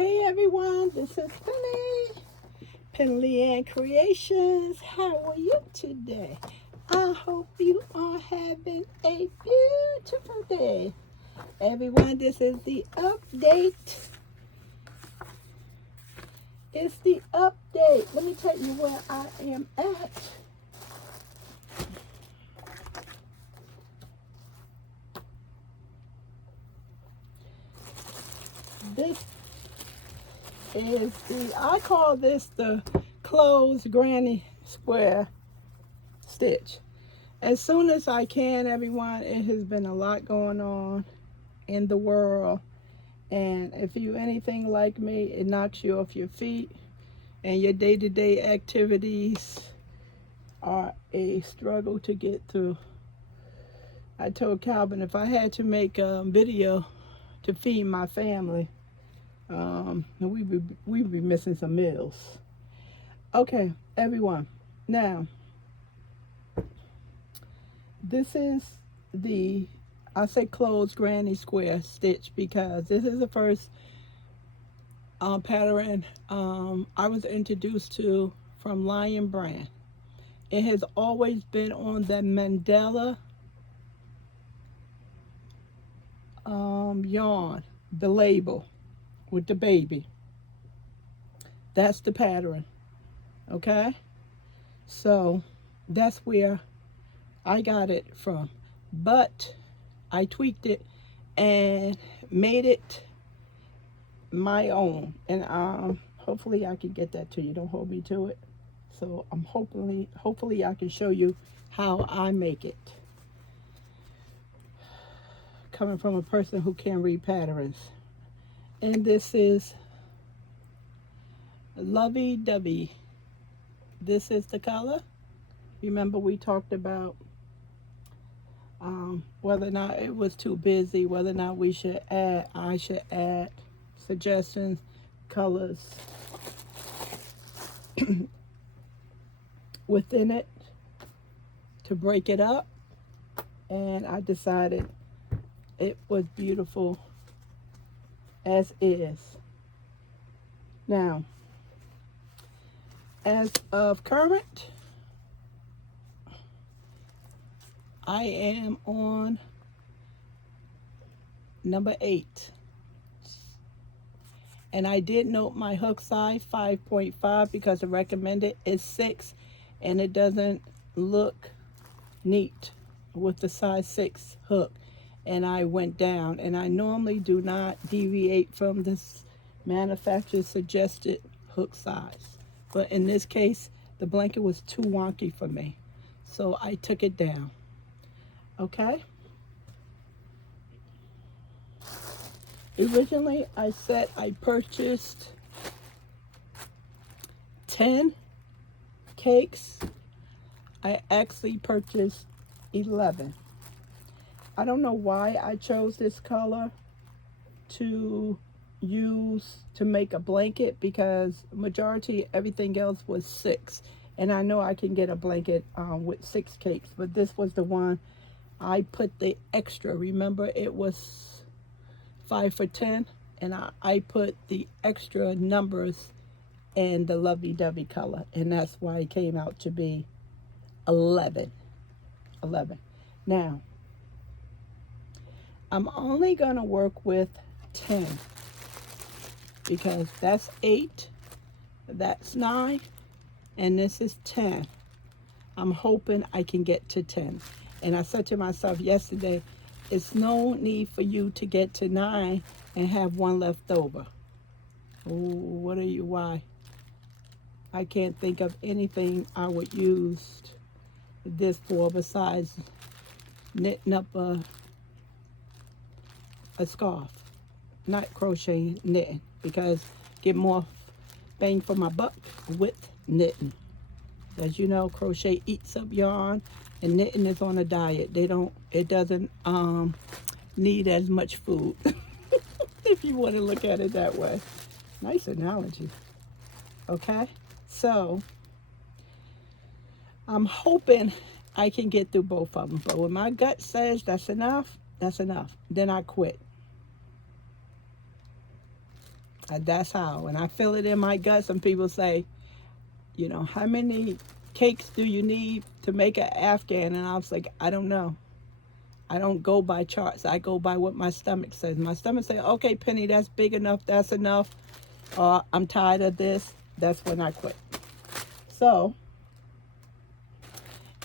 Hey everyone, this is Penley-Ann Creations. How are you today? I hope you are having a beautiful day. Everyone, this is the update. It's the update. Let me tell you where I am at. This is I call this the closed granny square stitch. As soon as I can, everyone, it has been a lot going on in the world. And if you anything like me, it knocks you off your feet and your day-to-day activities are a struggle to get through. I told Calvin if I had to make a video to feed my family, we'd be missing some meals. Okay, everyone. Now, this is the, I say closed granny square stitch because this is the first pattern I was introduced to from Lion Brand. It has always been on the Mandela yarn, the label with the baby. That's the pattern. Okay, so that's where I got it from, but I tweaked it and made it my own, and hopefully I can get that to you. Don't hold me to it. So I'm hopefully I can show you how I make it, coming from a person who can read patterns. And this is Lovey Dovie. This is the color. Remember we talked about whether or not it was too busy, whether or not I should add suggestions, colors within it to break it up, and I decided it was beautiful as is. Now, as of current, I am on number 8. And I did note my hook size 5.5 because the recommended is 6, and it doesn't look neat with the size 6 hook. And I went down, and I normally do not deviate from this manufacturer's suggested hook size. But in this case, the blanket was too wonky for me, so I took it down. Okay? Originally, I purchased 10 cakes. I actually purchased 11. I don't know why I chose this color to use to make a blanket, because majority everything else was 6, and I know I can get a blanket with 6 cakes, but this was the one I put the extra. Remember, it was 5 for 10, and I put the extra numbers in the Lovey Dovey color, and that's why it came out to be 11. Now, I'm only going to work with 10 because that's 8, that's 9, and this is 10. I'm hoping I can get to 10. And I said to myself yesterday, it's no need for you to get to 9 and have one left over. Oh, why? I can't think of anything I would use this for besides knitting up a scarf. Not crocheting, knitting, because get more bang for my buck with knitting. As you know, crochet eats up yarn, and knitting is on a diet. It doesn't need as much food. If you want to look at it that way. Nice analogy. Okay, so I'm hoping I can get through both of them, but when my gut says that's enough, then I quit. That's how. And I feel it in my gut. Some people say, you know, how many cakes do you need to make an Afghan? And I was like, I don't know. I don't go by charts. I go by what my stomach says. My stomach says, okay, Penny, that's big enough. That's enough. I'm tired of this. That's when I quit. So,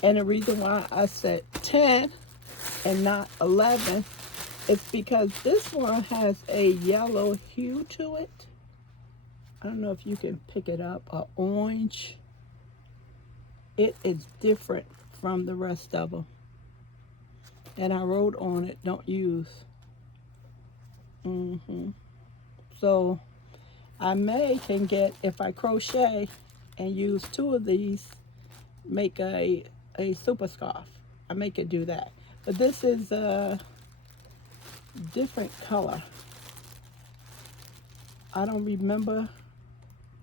and the reason why I said 10 and not 11 is because this one has a yellow hue to it. I don't know if you can pick it up, or orange. It is different from the rest of them. And I wrote on it, don't use. So I can get, if I crochet and use 2 of these, make a super scarf. I may could do that. But this is a different color. I don't remember.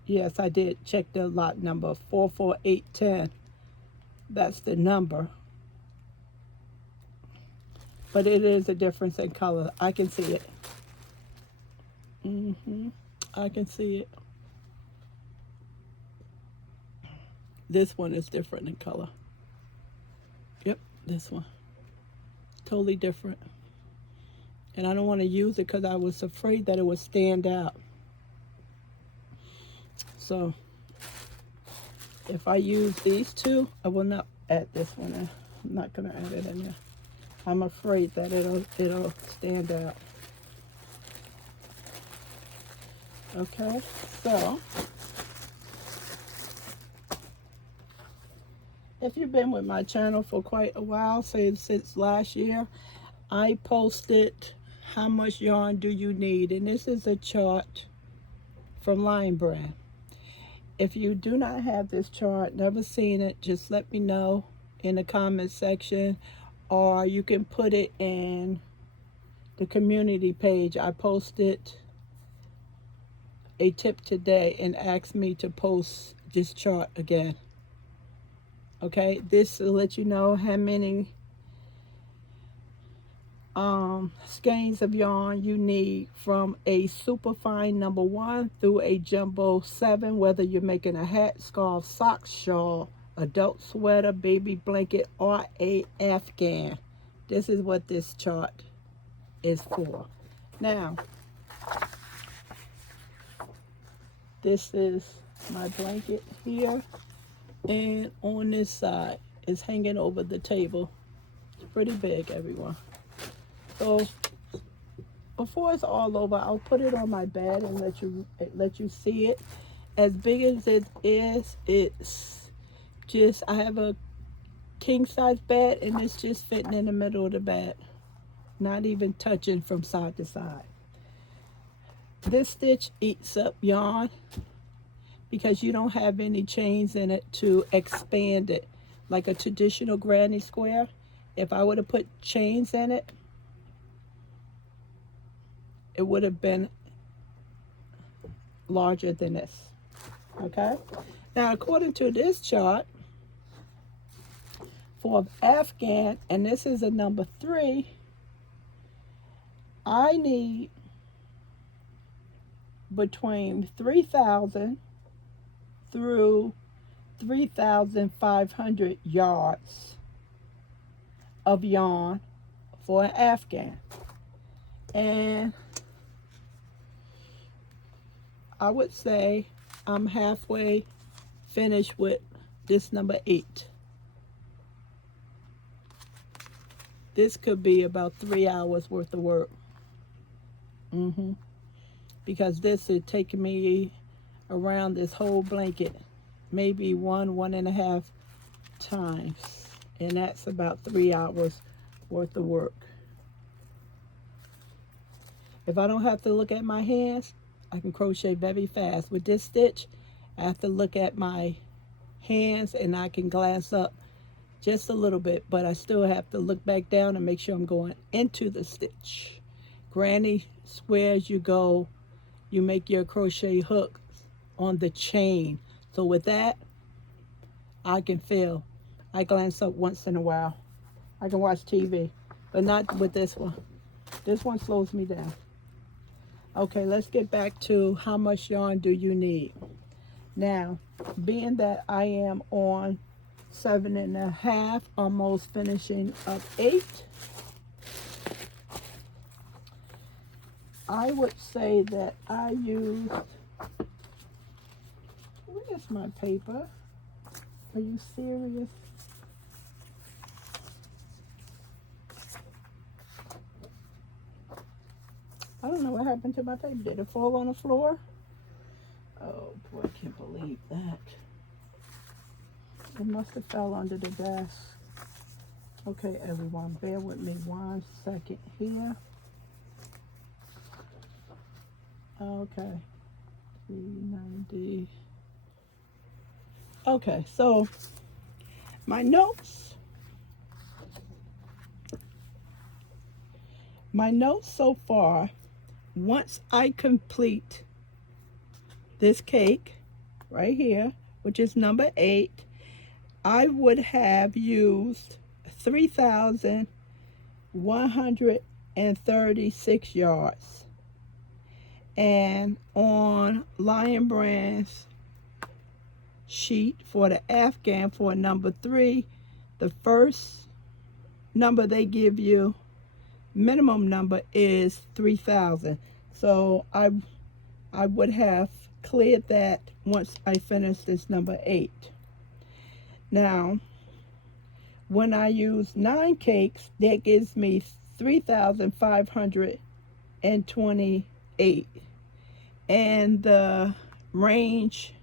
Yes, I did check the lot number, 44810. That's the number. But it is a difference in color. I can see it. I can see it. This one is different in color. Yep, this one. Totally different. And I don't want to use it because I was afraid that it would stand out. So, if I use these 2, I will not add this one in. I'm not going to add it in there. I'm afraid that it'll stand out. Okay, so if you've been with my channel for quite a while, say since last year, I posted how much yarn do you need, and this is a chart from Lion Brand. If you do not have this chart, never seen it, just let me know in the comment section, or you can put it in the community page. I posted a tip today and asked me to post this chart again. Okay, this will let you know how many skeins of yarn you need from a super fine number 1 through a jumbo 7, whether you're making a hat, scarf, sock, shawl, adult sweater, baby blanket, or a Afghan. This is what this chart is for. Now, this is my blanket here, and on this side is hanging over the table. It's pretty big, everyone. So before it's all over, I'll put it on my bed and let you see it. As big as it is, it's just, I have a king size bed, and it's just fitting in the middle of the bed, not even touching from side to side. This stitch eats up yarn because you don't have any chains in it to expand it like a traditional granny square. If I would have put chains in it, it would have been larger than this. Okay, now according to this chart for Afghan, and this is a number 3, I need between 3,000 through 3,500 yards of yarn for an Afghan. And I would say I'm halfway finished with this number 8. This could be about 3 hours worth of work. Because this is taking me around this whole blanket maybe 1.5 times, and that's about 3 hours worth of work. If I don't have to look at my hands, I can crochet very fast. With this stitch, I have to look at my hands, and I can glance up just a little bit, but I still have to look back down and make sure I'm going into the stitch. Granny squares, you make your crochet hooks on the chain. So with that, I can feel. I glance up once in a while. I can watch TV, but not with this one. This one slows me down. Okay, let's get back to how much yarn do you need. Now, being that I am on 7.5, almost finishing up 8, I would say that I used, where's my paper? Are you serious? I don't know what happened to my paper. Did it fall on the floor? Oh boy, I can't believe that. It must have fell under the desk. Okay, everyone, bear with me 1 second here. Okay, 390. Okay, so my notes so far, once I complete this cake right here, which is number 8, I would have used 3,136 yards. And on Lion Brand's sheet for the Afghan for number 3, the first number they give you, minimum number, is 3,000. So I would have cleared that once I finish this number 8. Now, when I use 9 cakes, that gives me 3,528. And the range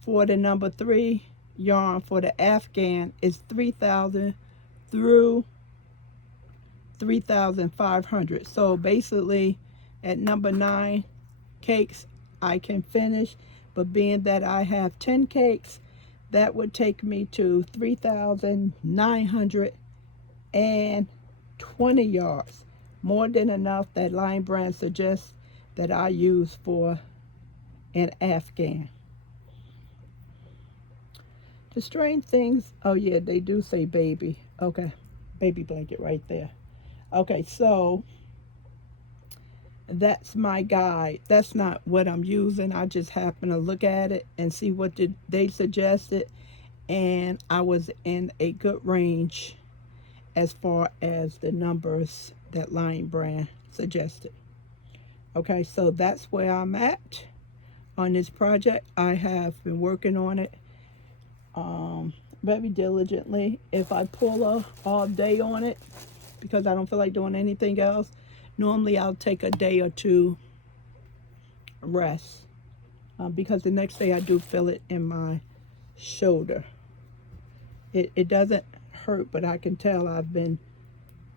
for the number 3 yarn for the Afghan is 3,000 through 3,500. So basically at number 9 cakes I can finish, but being that I have 10 cakes, that would take me to 3,920 yards. More than enough that Lion Brand suggests that I use for an Afghan. The strange things, oh yeah, they do say baby. Okay, baby blanket right there. Okay, so that's my guide. That's not what I'm using. I just happened to look at it and see what they suggested, and I was in a good range as far as the numbers that Lion Brand suggested. Okay, so that's where I'm at on this project. I have been working on it very diligently. If I pull all day on it because I don't feel like doing anything else, normally I'll take a day or two rest because the next day I do feel it in my shoulder. It doesn't hurt, but I can tell I've been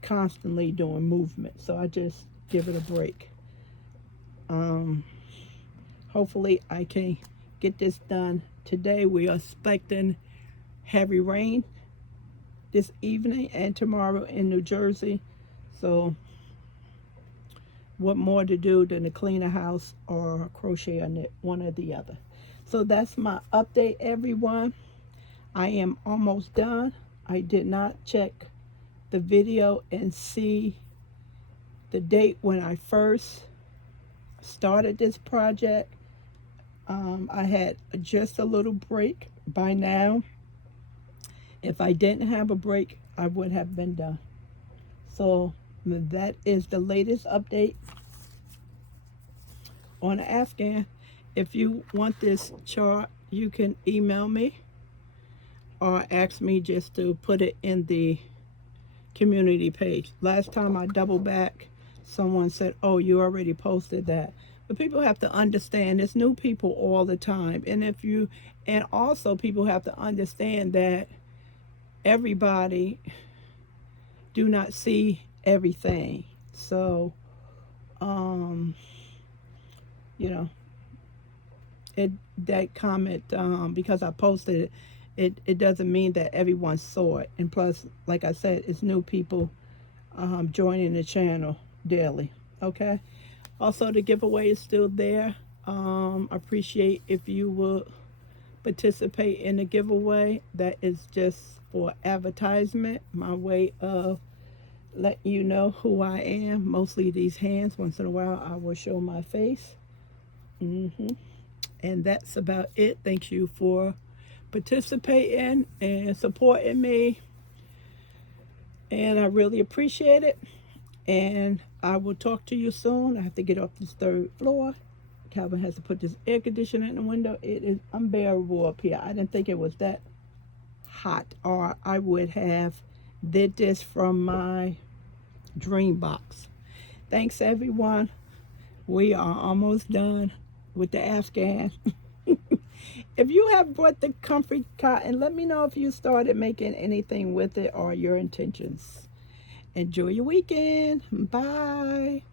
constantly doing movement, so I just give it a break. Hopefully I can get this done today. We are expecting heavy rain this evening and tomorrow in New Jersey, so what more to do than to clean a house or crochet or knit, one or the other. So that's my update, everyone. I am almost done. I did not check the video and see the date when I first started this project. I had just a little break by now. If I didn't have a break, I would have been done. So that is the latest update on the Afghan. If you want this chart, you can email me or ask me just to put it in the community page. Last time I doubled back, someone said, oh, you already posted that. But people have to understand there's new people all the time. And also people have to understand that everybody do not see everything. So, that comment, because I posted it doesn't mean that everyone saw it. And plus, like I said, it's new people joining the channel daily. Okay. Also, the giveaway is still there. I appreciate if you would participate in the giveaway. That is just for advertisement, my way of let you know who I am. Mostly these hands. Once in a while, I will show my face. And that's about it. Thank you for participating and supporting me. And I really appreciate it. And I will talk to you soon. I have to get off this 3rd floor. Calvin has to put this air conditioner in the window. It is unbearable up here. I didn't think it was that hot, or I would have did this from my dream box. Thanks, everyone. We are almost done with the Afghan. If you have bought the comfy cotton, let me know if you started making anything with it or your intentions. Enjoy your weekend. Bye.